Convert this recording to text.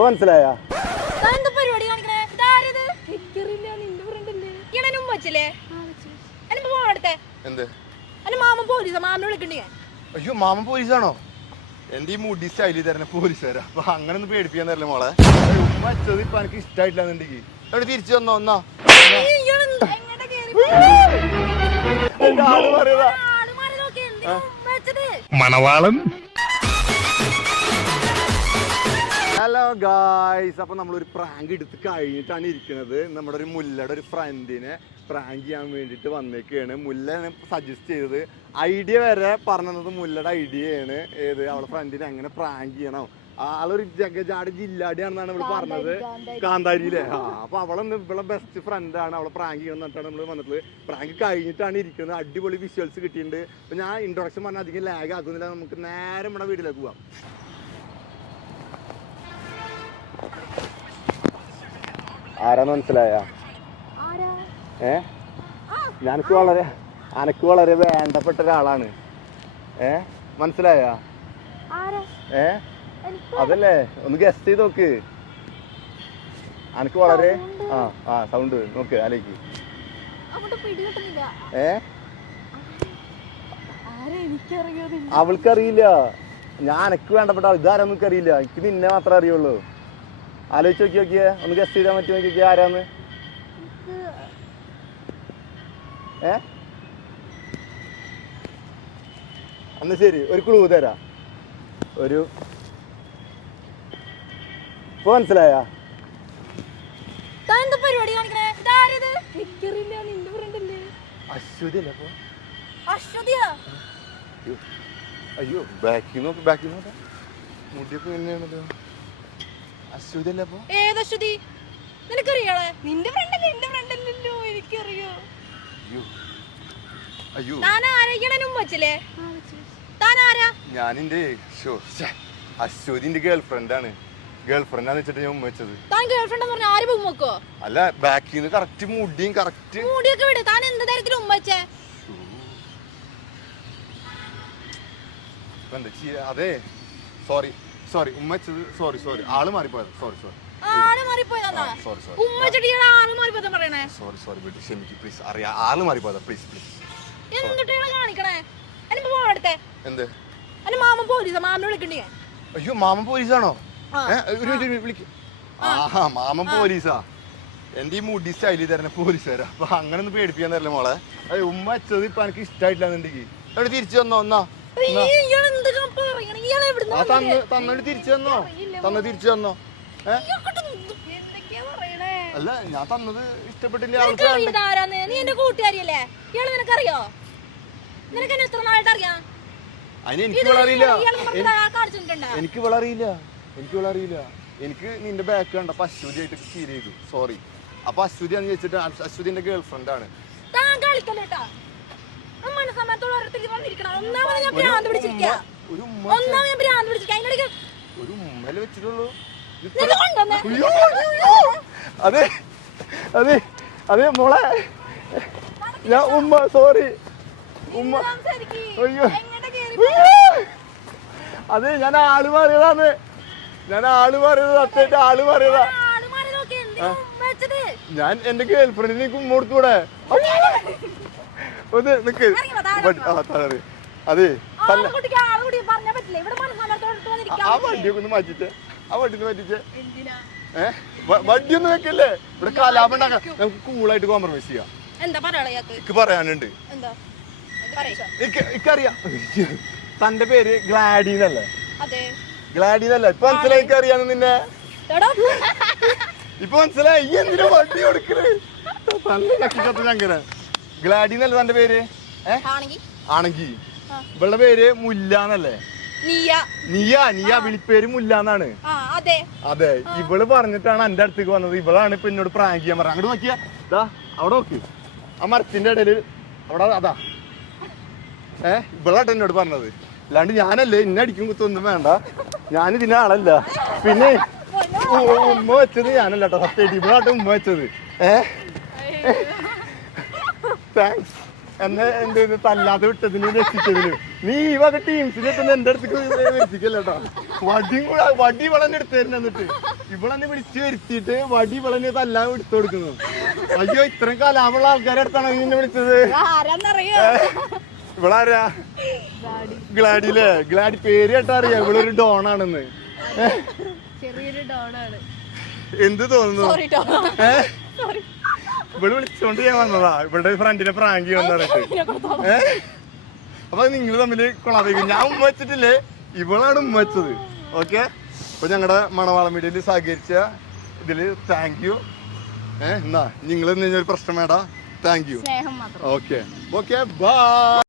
മനസ്സിലായ? അയ്യോ മാമൻ പോലീസാണോ? എന്റെ ഈ മുടി സ്റ്റൈലിൽ തരുന്ന പോലീസുകാരാ. അപ്പൊ അങ്ങനെ ഒന്ന് പേടിപ്പിക്കാൻ തരല്ലേ മോളെ. ഉമ്മ ഇപ്പൊ എനിക്ക് ഇഷ്ടമായിട്ടില്ല എന്നുണ്ടെങ്കിൽ അവിടെ തിരിച്ചു വന്നോ ഒന്നാ ഈ ഹലോ ഗായ്സ് അപ്പൊ നമ്മളൊരു പ്രാങ്ക് എടുത്ത് കഴിഞ്ഞിട്ടാണ് ഇരിക്കുന്നത്. നമ്മുടെ ഒരു മുല്ലയുടെ ഒരു ഫ്രണ്ടിനെ പ്രാങ്ക് ചെയ്യാൻ വേണ്ടിയിട്ട് വന്നേക്കാണ്. മുല്ല സജസ്റ്റ് ചെയ്തത്. ഐഡിയ വരെ പറഞ്ഞത് മുല്ലയുടെ ഐഡിയയാണ് ഏത്? അവളെ ഫ്രണ്ടിനെ അങ്ങനെ പ്രാങ്ക് ചെയ്യണം? ആളൊരു ജഗജാട് ജില്ലാടിയാണെന്നാണ് ഇവിടെ പറഞ്ഞത്. കാന്താരിയിലെ. ആ അപ്പൊ അവളെന്ന് ഇവിടെ ബെസ്റ്റ് ഫ്രണ്ടാണ് അവളെ പ്രാങ്ക് ചെയ്യണം എന്നിട്ടാണ് നമ്മൾ വന്നിട്ടുള്ളത്. പ്രാങ്ക് കഴിഞ്ഞിട്ടാണ് ഇരിക്കുന്നത്. അടിപൊളി വിഷ്വൽസ് കിട്ടിയിട്ടുണ്ട്. ഞാൻ ഇൻട്രൊഡക്ഷൻ പറഞ്ഞാൽ അധികം ലാഗ് ആക്കുന്നില്ല. നമുക്ക് നേരെ നമ്മുടെ വീട്ടിലേക്ക് പോവാം. ആരാന്ന് മനസ്സിലായ? ഏ? ഞാനക്ക് വളരെ അനക്ക് വളരെ വേണ്ടപ്പെട്ട ഒരാളാണ്. ഏ? മനസ്സിലായ? ഏ? അതല്ലേ? ഒന്ന് ഗസ്റ്റ് ചെയ്ത് നോക്ക്. അനക്ക് വളരെ ആ ആ സൗണ്ട്. നോക്ക് ആലേക്ക് ഏ? അവൾക്കറിയില്ല. ഞാൻ അനക്ക് വേണ്ടപ്പെട്ട ആൾ. ഇതാരാന്ന് അറിയില്ല എനിക്ക് നിന്നെ മാത്രമേ അറിയുള്ളൂ. ആലോചിച്ച് നോക്കി നോക്കിയേ. ഒന്ന് ഗസ്റ്റ് ചെയ്താൽ പറ്റി നോക്കി ആരാന്ന്. ഏ? അന്ന് ശരി ഒരു ക്ലൂ തരാ. ഒരു. ഇപ്പൊ മനസ്സിലായ? അയ്യോ ബാക്കി നോക്ക് ബാക്കി നോക്കാം. മുടിയൊക്കെ എങ്ങനെയാണല്ലോ ഏത് അശ്വതി? നിനക്കറിയാളെ? നിന്റെ ഫ്രണ്ട് അല്ലേ? എന്റെ ഫ്രണ്ട് അല്ലല്ലോ. എനിക്കറിയോ. അയ്യോ. അയ്യോ. താൻ ആരാ ഇയാളെ ഉമ്മ വെച്ചില്ലേ താൻ ആരാ? ഞാൻ എന്റെ അശ്വതിന്റെ ഗേൾഫ്രണ്ട് ആണ്. ഗേൾ ഫ്രണ്ടാന്ന് വെച്ചിട്ട് ഞാൻ ഉമ്മ വെച്ചത്. താൻ ഗേൾഫ്രണ്ട് എന്ന് പറഞ്ഞ ആരും ഉമ്മ വെക്കോ അല്ല ബാക്കിൽ നിന്ന് കറക്റ്റ് മുടിയും കറക്റ്റ് മുടിയൊക്കെ വിട്. താൻ എന്ത് തരത്തിൽ ഉമ്മ വെച്ചേ? എന്താ അതെ. സോറി സോറി ഉമ്മ സോറി സോറി ആൾ മാറിപ്പോയത്. സോറി സോറി ആൾ മാറിപ്പോയതാ സോറി സോറി ഉമ്മ ആൾ മാറിപ്പോയതാ പറയണേ. സോറി സോറി വീട്ടിൽ ക്ഷമിക്ക് പ്ലീസ് അറിയാ ആൾ മാറിപ്പോയതാ. പ്ലീസ് പ്ലീസ് എന്നിട്ട് ഇയാളെ കാണിക്കണേ? എന്നെ ഫോൺ എടുത്തേ എന്ത്? എന്റെ മാമൻ പോലീസാ. മാമനെ വിളിക്കണ്ടേ? അയ്യോ മാമൻ പോലീസാണോ? ഒരു മിനിറ്റ് വിളിക്ക്. ആഹാ മാമൻ പോലീസാ. എന്റെ ഈ മുടി സ്റ്റൈലിൽ തരുന്ന പോലീസുകാരാ. അപ്പൊ അങ്ങനെ ഒന്നും പേടിപ്പിക്കാൻ തരില്ല മോളെ. ഉമ്മ വെച്ചത് ഇപ്പൊ എനിക്ക് ഇഷ്ടമായിട്ടില്ല എന്നുണ്ടെങ്കിൽ അവിടെ തിരിച്ചു വന്നോ? എന്നാ ഈ ഇയാൾ എന്തൊക്കെ പറയണേ ഇയാളെ എവിടുന്ന് ആ തന്ന് തന്നിട്ട് തിരിച്ചു തന്നോ? തന്ന തിരിച്ചു തന്നോ? അല്ല ഞാൻ തന്നത് ഇഷ്ടപ്പെട്ടില്ല നീ എന്റെ കൂട്ടുകാരിയല്ലേ? ഇയാൾ നിനക്കറിയോ? നിനക്ക് എന്നെ എത്ര നാളായിട്ട് അറിയാം അതിന് എനിക്ക് വിളറിയില്ല. എനിക്ക് വിളറിയില്ല. എനിക്ക് ഇവിടെ അറിയില്ല എനിക്ക് നിന്റെ ബാക്ക് കണ്ടപ്പോ അശ്വതി ആയിട്ട് ഫീൽ ചെയ്തു. സോറി അപ്പൊ അശ്വതി എന്ന് ചോദിച്ചിട്ട് അശ്വതി അശ്വതിന്റെ ഗേൾ ഫ്രണ്ട് ആണ്. താൻ കളിക്കല്ലേട്ടാ വന്നിരിക്കണം. ഒന്നാമത് ഞാൻ ഭ്രാന്ത് പിടിച്ചിരിക്കുക ഒരു ഉമ്മ ഒന്നാമത് ഞാൻ ഭ്രാന്ത് പിടിച്ചിരിക്കുക അതിനിടയ്ക്ക് ഒരു ഉമ്മൽ വെച്ചിട്ടുള്ളൂ. ഇത് നിന്നെ കൊണ്ടുവന്നേ. അയ്യോ, അയ്യോ. അതെ അതെ അതെ മോളെ. ഞാൻ ഉമ്മ സോറി ഉമ്മ. സംസാരിക്ക്. അയ്യോ. എങ്ങോട്ടാ കേറി. അതെ ഞാൻ ആൾ മാറിയതാണ്. ഞാൻ ആൾ മാറിയത് സത്യമായിട്ട് ആൾ മാറിയതാ. ആൾ മാറി നോക്കി എന്തിനാ ഉമ്മ വെച്ചത്? ഞാൻ എന്റെ ഗേൾ ഫ്രണ്ടിന് ഉമ്മ കൊടുത്തൂടെ? ഒന്ന് നിക്ക്. ഇറങ്ങി വാ, താഴെ വണ്ടി- ആ, അതെ. ആ വന്നിരിക്കാം വണ്ടിയൊക്കെ ഒന്ന് മാറ്റിച്ചേ. ആ വണ്ടി ഒന്ന് മാറ്റിച്ചേ. എന്തിനാ? ഏഹ് വണ്ടിയൊന്നും വെക്കല്ലേ? ഇവിടെ കലാപം ഉണ്ടാക്കാം നമുക്ക് കൂളായിട്ട് കോംപ്രമൈസ് ചെയ്യാം. എനിക്ക് പറയാനുണ്ട്. എനിക്കറിയാം തന്റെ പേര് ഗ്ലാഡി എന്നല്ലേ അതെ. ഗ്ലാഡി എന്നല്ല ഇപ്പൊ മനസ്സിലായി അറിയാന്ന് നിന്നെ. എടാ. ഇപ്പൊ മനസ്സിലായി. എന്തിനു വണ്ടി കൊടുക്കണേ തന്റെ നക്കിക്കത്ത് ഞങ്ങര ഗ്ലാഡി എന്നല്ലേ തന്റെ പേര്? ഏ? ആണെങ്കി. ഇവളുടെ പേര് മുല്ല എന്നല്ലേ? നീയ. നീയ വിളിപ്പേര് മുല്ല എന്നാണ്. ആ അതെ. ഇവൾ പറഞ്ഞിട്ടാണ് എന്റെ അടുത്തേക്ക് വന്നത്. ഇവളാണ് ഇപ്പൊ എന്നോട് പ്രാങ്ക് ചെയ്യാൻ പറഞ്ഞത്. അങ്ങോട്ട് നോക്കിയാ. ദാ അവിടെ നോക്ക്. ആ മരത്തിന്റെ ഇടയിൽ അവിടെ അതാ. ഏ ഇവളാട്ട് എന്നോട് പറഞ്ഞത്. അല്ലാണ്ട് ഞാനല്ലേ ഇന്നെ അടിക്കും കുത്തൊന്നും വേണ്ട. ഞാൻ ആളല്ല. പിന്നെ ഉമ്മ വെച്ചത് ഞാനല്ല കേട്ടോ. സത്യമായിട്ട് ഇവളാട്ട് ഉമ്മ വെച്ചത്. ഏ? താങ്ക്സ് എന്നെ എന്ത് തല്ലാതെ വിട്ടതിന് രക്ഷിച്ചതിന്. നീ ഈ വക ടീംസിൽ എത്തുന്ന എന്റെ അടുത്തേക്ക് വരുത്തിക്കല്ലേട്ടാ വടിയും കൂടെ വടി വളനെ എടുത്തു എന്നിട്ട്. ഇവളെന്നെ വിളിച്ച് വരുത്തിയിട്ട് വടി വളനെ തല്ലാതെ എടുത്തു കൊടുക്കുന്നു. അയ്യോ ഇത്രയും കലാമുള്ള ആൾക്കാരെ അടുത്താണ് നിന്നെ വിളിച്ചത്. ഇവളാരാ? ഗ്ലാഡി അല്ലേ ഗ്ലാഡി പേര് കേട്ടാ അറിയാം. ഇവളൊരു ഡോണാണെന്ന്. ചെറിയൊരു ഡോണാണ്. എന്ത് തോന്നുന്നു? സോറി ടോ ഏ? ഇവൾ വിളിച്ചോണ്ട് ഞാൻ വന്നതാ. ഇവളുടെ ഫ്രണ്ടിനെ പ്രാങ്കി വന്നിട്ട് ഏഹ് അപ്പൊ നിങ്ങൾ തമ്മിൽ കൊളാബിക്കും ഞാൻ ഉമ്മ വെച്ചിട്ടില്ലേ? ഇവളാണ് ഉമ്മ വെച്ചത്. ഓക്കെ? അപ്പൊ ഞങ്ങളുടെ മണവാള മീഡിയയിൽ സഹകരിച്ച ഇതിൽ താങ്ക് യു ഏഹ് എന്നാ നിങ്ങൾ ഒരു പ്രശ്നം വേണ്ട. Thank you okay okay bye